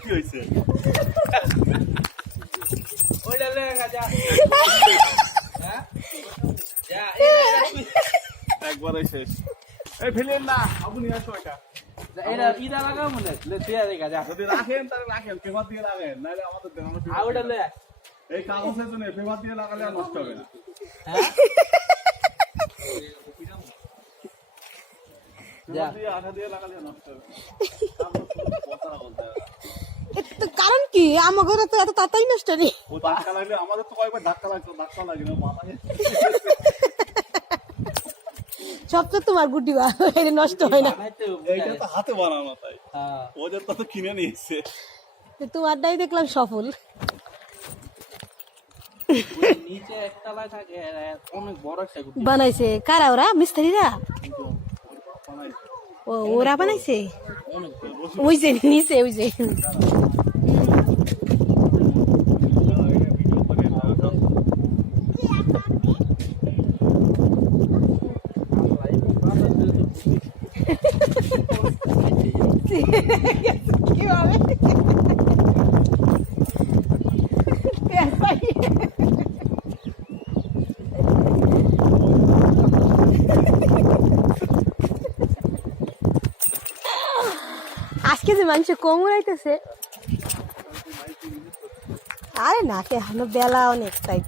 কি হয়েছে? একবারে শেষ। এই ফেলেন না, আপনি আসো এটা। এটা ইদা লাগাও মনে দিয়া দেখা যা। যদি রাখেন তাহলে রাখেন, পেপার দিয়ে রাখেন, নাহলে আমাদের দেন। আউটা লে এই কাগজের জন্য পেপার দিয়ে লাগালে আর নষ্ট হবে না। হ্যাঁ পেপার দিয়ে আঠা দিয়ে লাগালে নষ্ট হবে না। তো কারণ কি আমার ঘরে তো এত তাড়াতাড়ি নষ্ট নেই। ও ধাক্কা লাগলে আমাদের তো কয়েকবার ধাক্কা লাগতো, ধাক্কা লাগে না মাথায়। সবচেয়ে তোমার গুড্ডি এটা নষ্ট হয় না। এইটা তো হাতে বানানো, তাই হ্যাঁ ওদের তো কিনে নিয়েছে। তোমারটাই দেখলাম সফল। নিচে একটা লাই থাকে অনেক বড় একটা গুটি বানাইছে কারা? ওরা মিস্ত্রিরা? ও ওরা বানাইছে। অনেক ওই যে নিচে ওই যে কিভাবে আজকে যে মানুষ কম উড়াইতেছে। আরে না কে বেলা অনেক তাই